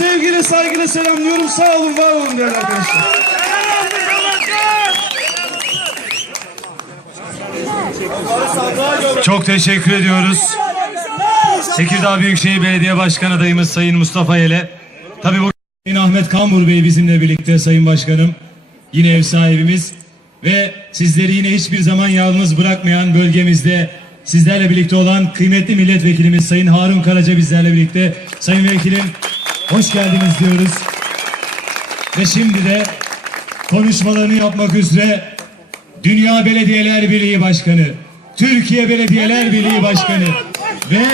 Hepinizi sevgiyle selamlıyorum. Sağ olun var olun değerli arkadaşlar. Çok teşekkür ediyoruz. Tekirdağ Büyükşehir Belediye Başkanı adayımız Sayın Mustafa Yele. Tabii bugün Ahmet Kambur Bey bizimle birlikte Sayın Başkanım. Yine ev sahibimiz. Ve sizleri yine hiçbir zaman yalnız bırakmayan bölgemizde sizlerle birlikte olan kıymetli milletvekilimiz Sayın Harun Karaca bizlerle birlikte. Sayın Vekilim hoş geldiniz diyoruz. Ve şimdi de konuşmalarını yapmak üzere Dünya Belediyeler Birliği Başkanı, Türkiye Belediyeler Birliği Başkanı ve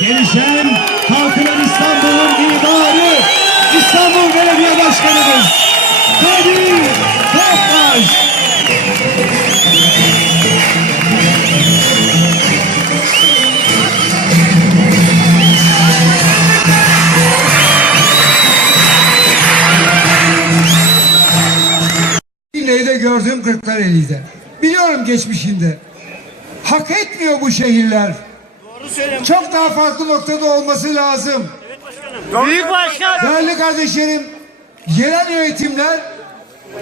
gelişen kalkınan İstanbul'un mimarı İstanbul Belediye Başkanımız Kadir Topbaş. Gördüğüm Kırklareli'de. Biliyorum geçmişinde. Hak etmiyor bu şehirler. Çok daha farklı noktada olması lazım. Büyük başkan. Değerli kardeşlerim, yerel yönetimler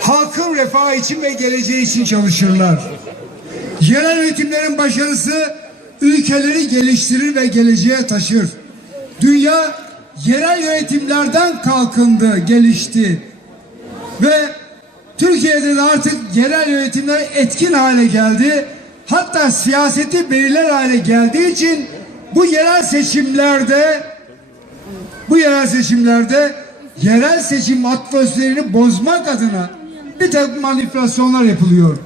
halkın refahı için ve geleceği için çalışırlar. Yerel yönetimlerin başarısı ülkeleri geliştirir ve geleceğe taşır. Dünya yerel yönetimlerden kalkındı, gelişti. Ve Türkiye'de de artık yerel yönetimler etkin hale geldi. Hatta siyaseti belirler hale geldiği için bu yerel seçimlerde bu yerel seçimlerde yerel seçim atmosferini bozmak adına bir takım manipülasyonlar yapılıyor.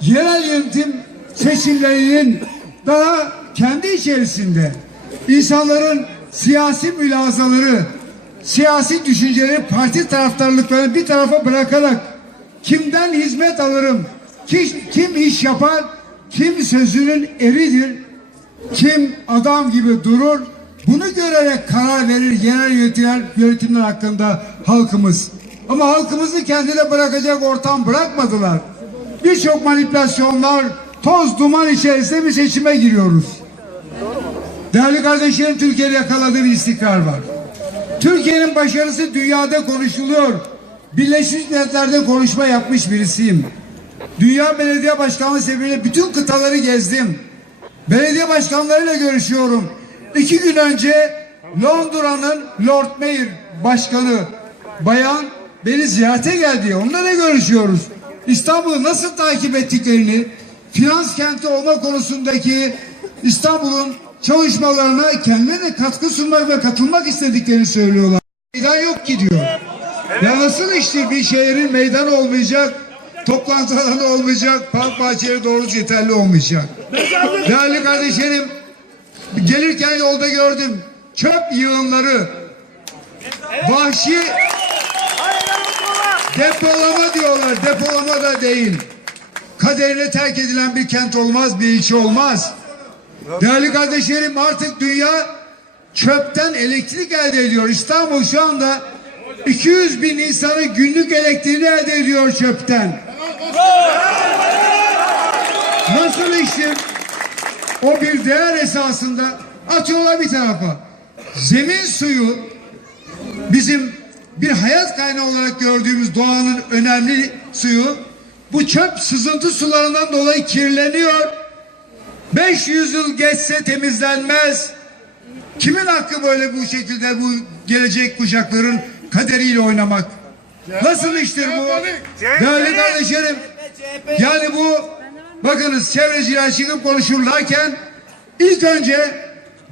Yerel yönetim seçimlerinin daha kendi içerisinde insanların siyasi mülazaları, siyasi düşünceleri, parti taraftarlıklarını bir tarafa bırakarak kimden hizmet alırım, kim, kim iş yapar, kim sözünün eridir, kim adam gibi durur, bunu görerek karar verir yerel yönetimler, yönetimler hakkında halkımız. Ama halkımızı kendine bırakacak ortam bırakmadılar. Birçok manipülasyonlar, toz duman içerisinde bir seçime giriyoruz. Değerli kardeşlerim Türkiye'de yakaladığı bir istikrar var. Türkiye'nin başarısı dünyada konuşuluyor. Birleşmiş Milletler'de konuşma yapmış birisiyim. Dünya Belediye Başkanlığı sebebiyle bütün kıtaları gezdim. Belediye başkanlarıyla görüşüyorum. İki gün önce Londra'nın Lord Mayor başkanı bayan beni ziyarete geldi. Ne görüşüyoruz? İstanbul'u nasıl takip ettiklerini, finans kenti olma konusundaki İstanbul'un çalışmalarına kendilerine katkı sunmak ve katılmak istediklerini söylüyorlar. Meydan yok ki diyor. Ya nasıl işte bir şehrin meydanı olmayacak, toplantı alanı olmayacak, park bahçeleri doğru yeterli olmayacak. Değerli kardeşlerim, gelirken yolda gördüm çöp yığınları, vahşi depolama diyorlar, depolama da değil. Kaderine terk edilen bir kent olmaz, bir ilçe olmaz. Değerli kardeşlerim artık dünya çöpten elektrik elde ediyor. İstanbul şu anda 200 bin insanı günlük elektriğini elde ediyor çöpten. Nasıl işim? O bir değer esasında atıyorlar bir tarafa. Zemin suyu bizim bir hayat kaynağı olarak gördüğümüz doğanın önemli suyu bu çöp sızıntı sularından dolayı kirleniyor. 500 yıl geçse temizlenmez. Kimin hakkı böyle bu şekilde bu gelecek kuşakların kaderiyle oynamak? Nasıl iştir bu? Değerli kardeşlerim, yani bu bakınız çevreciler çıkıp konuşurlarken ilk önce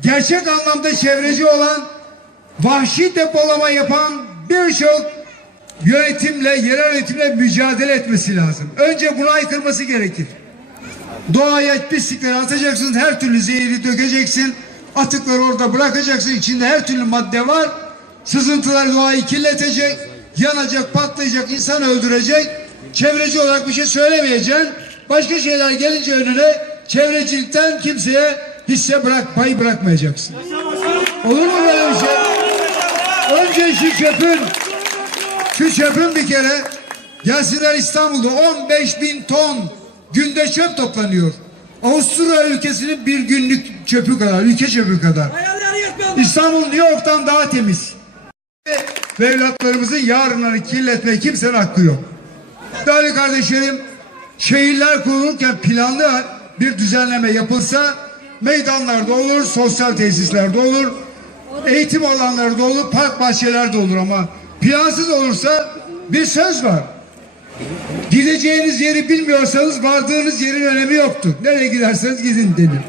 gerçek anlamda çevreci olan vahşi depolama yapan birçok yönetimle, yerel yönetimle mücadele etmesi lazım. Önce buna aykırması gerekir. Doğaya pislikleri atacaksın, her türlü zehri dökeceksin, atıkları orada bırakacaksın, içinde her türlü madde var. Sızıntılar doğayı kirletecek, yanacak, patlayacak, insan öldürecek. Çevreci olarak bir şey söylemeyeceksin. Başka şeyler gelince önüne çevrecilikten kimseye hisse bırak, pay bırakmayacaksın. Olur mu böyle bir şey? Önce şu çöpün, şu çöpün bir kere gelsinler İstanbul'da 15 bin ton günde çöp toplanıyor. Avusturya ülkesinin bir günlük çöpü kadar, ülke çöpü kadar. İstanbul New York'tan daha temiz. Ve evlatlarımızın yarınlarını kirletmeye kimsenin hakkı yok. Değerli kardeşlerim, şehirler kurulurken planlı bir düzenleme yapılsa meydanlarda olur, sosyal tesislerde olur, eğitim alanları olur, park bahçelerde olur ama plansız olursa bir söz var. Gideceğiniz yeri bilmiyorsanız vardığınız yerin önemi yoktur. Nereye giderseniz gidin denir.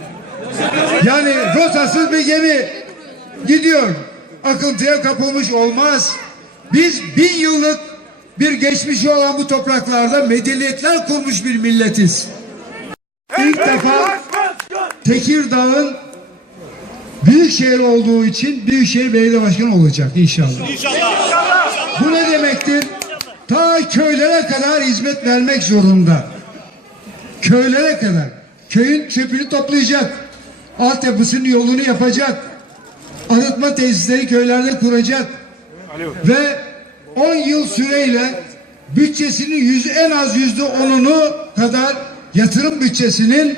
Yani rotasız bir gemi gidiyor. Akıntıya kapılmış olmaz. Biz bin yıllık bir geçmişi olan bu topraklarda medeniyetler kurmuş bir milletiz. İlk defa Tekirdağ'ın büyükşehir olduğu için Büyükşehir Belediye Başkanı olacak inşallah. Bu ne demektir? Ta köylere kadar hizmet vermek zorunda. Köylere kadar. Köyün çöpünü toplayacak. Altyapısının yolunu yapacak. Arıtma tesisleri köylerde kuracak. Ve 10 yıl süreyle bütçesinin yüz, en az yüzde onunu kadar yatırım bütçesinin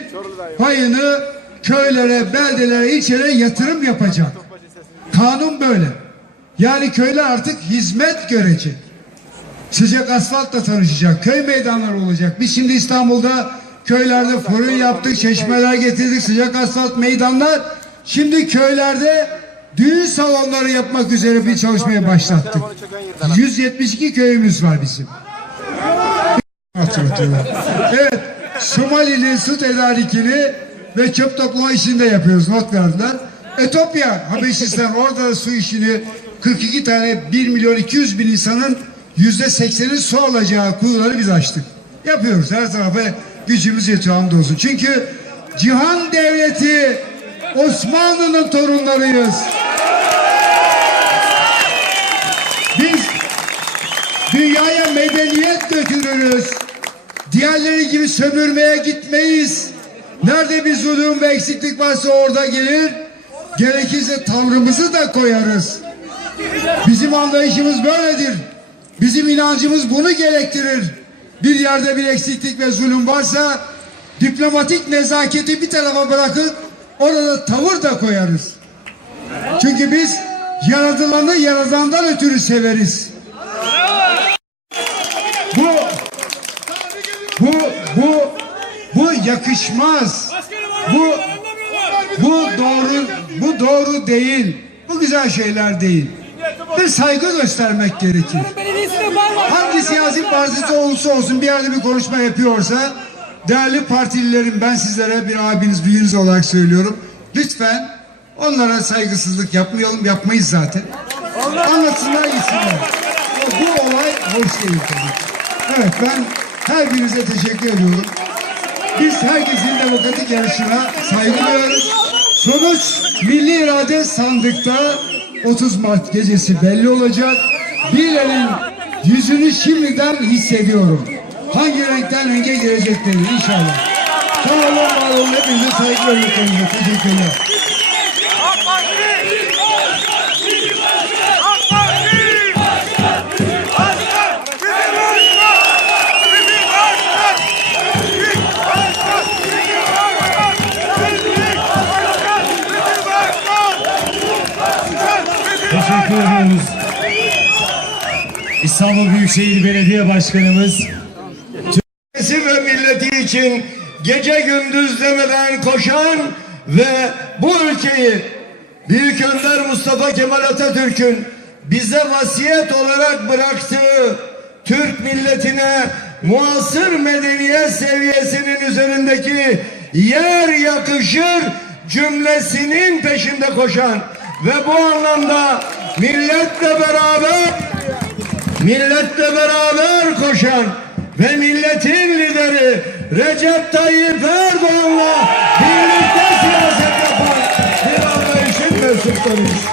payını köylere, beldelere, ilçelere yatırım yapacak. Kanun böyle. Yani köyler artık hizmet görecek. Sıcak asfaltla tanışacak. Köy meydanları olacak. Biz şimdi İstanbul'da köylerde fırın yaptık, çeşmeler getirdik, sıcak asfalt meydanlar. Şimdi köylerde düğün salonları yapmak üzere bir çalışmaya başlattık. 172 köyümüz var bizim. Hatırlatıyorlar. Evet, Somali'nin su tedarikini ve çöp toplama işini de yapıyoruz. Not verdiler. Etopya, Habeşistan orada da su işini 42 tane 1 milyon 200 bin insanın yüzde 80'i su alacağı kuyuları biz açtık. Yapıyoruz her tarafa gücümüz yetiyor hamdolsun. Çünkü cihan devleti Osmanlı'nın torunlarıyız. Biz dünyaya medeniyet götürürüz. Diğerleri gibi sömürmeye gitmeyiz. Nerede bir zulüm ve eksiklik varsa orada gelir. Gerekirse tavrımızı da koyarız. Bizim anlayışımız böyledir. Bizim inancımız bunu gerektirir. Bir yerde bir eksiklik ve zulüm varsa diplomatik nezaketi bir tarafa bırakıp orada tavır da koyarız. Çünkü biz yaratılanı yaradandan ötürü severiz. Bu bu bu bu yakışmaz. Bu bu doğru bu doğru değil. Bu güzel şeyler değil. Bir saygı göstermek gerekir. Hangi siyasi partisi olursa olsun bir yerde bir konuşma yapıyorsa değerli partililerim ben sizlere bir abiniz büyüğünüz olarak söylüyorum. Lütfen onlara saygısızlık yapmayalım yapmayız zaten. Anlatsınlar gitsinler. Bu olay hoş değil. Evet ben her birinize teşekkür ediyorum. Biz herkesin demokratik yarışına saygı duyuyoruz. Sonuç milli irade sandıkta 30 Mart gecesi belli olacak. Birilerinin yüzünü şimdiden hissediyorum. Hangi renkten renge gireceklerini inşallah. Sağ olun, var olun. Hepinize saygı ve teşekkürler. Ediyoruz. İstanbul Büyükşehir Belediye Başkanımız Ülkesi ve milleti için gece gündüz demeden koşan ve bu ülkeyi Büyük Önder Mustafa Kemal Atatürk'ün bize vasiyet olarak bıraktığı Türk milletine muasır medeniyet seviyesinin üzerindeki yer yakışır cümlesinin peşinde koşan ve bu anlamda milletle beraber milletle beraber koşan ve milletin lideri Recep Tayyip Erdoğan'la birlikte siyaset yapan bir anlayışın mensuplarıyız.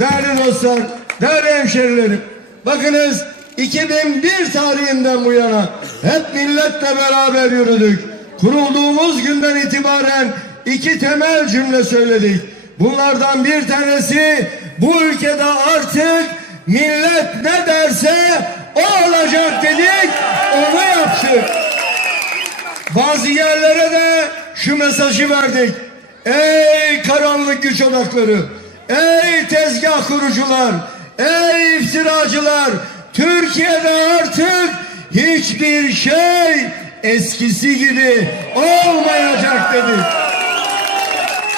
Değerli dostlar, değerli hemşerilerim, bakınız 2001 tarihinden bu yana hep milletle beraber yürüdük. Kurulduğumuz günden itibaren iki temel cümle söyledik. Bunlardan bir tanesi bu ülkede artık millet ne derse o olacak dedik, onu yaptık. Bazı yerlere de şu mesajı verdik. Ey karanlık güç odakları, ey tezgah kurucular, ey iftiracılar Türkiye'de artık hiçbir şey eskisi gibi olmayacak dedik.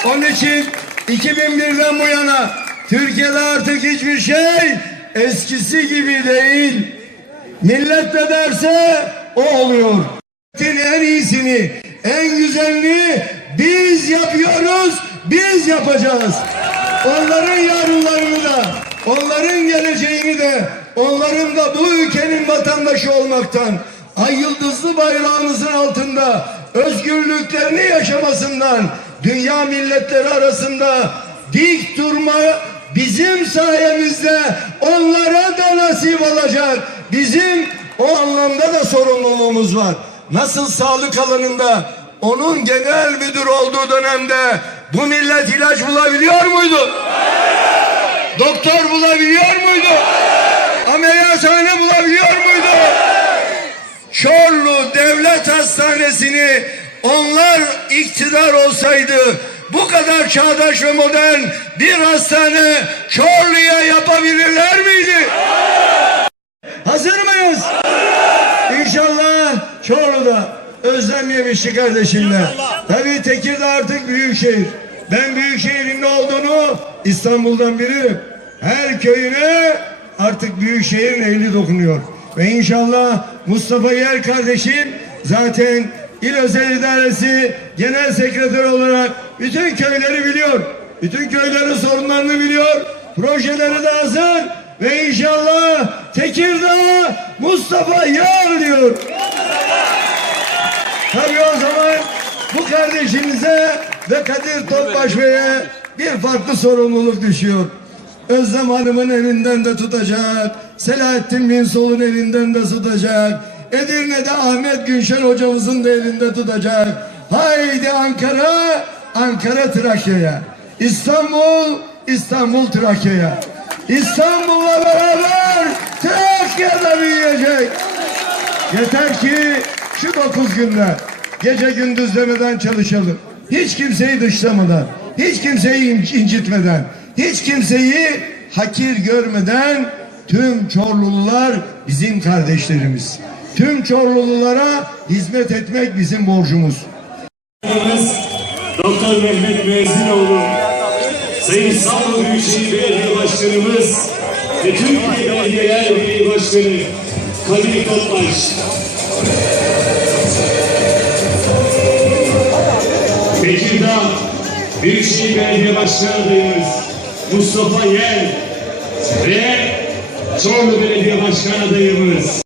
Onun için 2001'den bu yana Türkiye'de artık hiçbir şey eskisi gibi değil. Millet ne derse o oluyor. En iyisini, en güzelini biz yapıyoruz, biz yapacağız. Onların yarınlarını da, onların geleceğini de, onların da bu ülkenin vatandaşı olmaktan, ay yıldızlı bayrağımızın altında özgürlüklerini yaşamasından, dünya milletleri arasında dik durma bizim sayemizde onlara da nasip olacak. Bizim o anlamda da sorumluluğumuz var. Nasıl sağlık alanında onun genel müdür olduğu dönemde bu millet ilaç bulabiliyor muydu? Doktor bulabiliyor muydu? Ameliyathane bulabiliyor muydu? Çorlu Devlet Hastanesi'ni onlar iktidar olsaydı bu kadar çağdaş ve modern bir hastane Çorlu'ya yapabilirler miydi? Hazır mıyız? İnşallah Çorlu'da özlem yemişti kardeşimler. Tabii Tekirdağ artık büyük şehir. Ben büyük şehrin ne olduğunu İstanbul'dan bilirim. Her köyüne artık büyük şehrin eli dokunuyor. Ve inşallah Mustafa Yer kardeşim zaten İl Özel İdaresi Genel Sekreter olarak bütün köyleri biliyor. Bütün köylerin sorunlarını biliyor. Projeleri de hazır. Ve inşallah Tekirdağ Mustafa Yar diyor. Tabii o zaman bu kardeşimize ve Kadir Topbaş Bey'e bir farklı sorumluluk düşüyor. Özlem Hanım'ın elinden de tutacak. Selahattin Bin Sol'un elinden de tutacak. Edirne'de Ahmet Günşen hocamızın da elinde tutacak. Haydi Ankara, Ankara Trakya'ya. İstanbul, İstanbul Trakya'ya. İstanbul'la beraber Trakya'da büyüyecek. Yeter ki şu dokuz günde gece gündüz demeden çalışalım. Hiç kimseyi dışlamadan, hiç kimseyi in- incitmeden, hiç kimseyi hakir görmeden tüm Çorlulular bizim kardeşlerimiz. Tüm Çorlululara hizmet etmek bizim borcumuz. Doktor Mehmet Müezzinoğlu, Sayın İstanbul Büyükşehir Belediye Başkanımız ve Türkiye Belediyeler Birliği Başkanı Kadir Topbaş. Tekirdağ Büyükşehir Belediye Başkanı adayımız Mustafa Yel ve Çorlu Belediye Başkan adayımız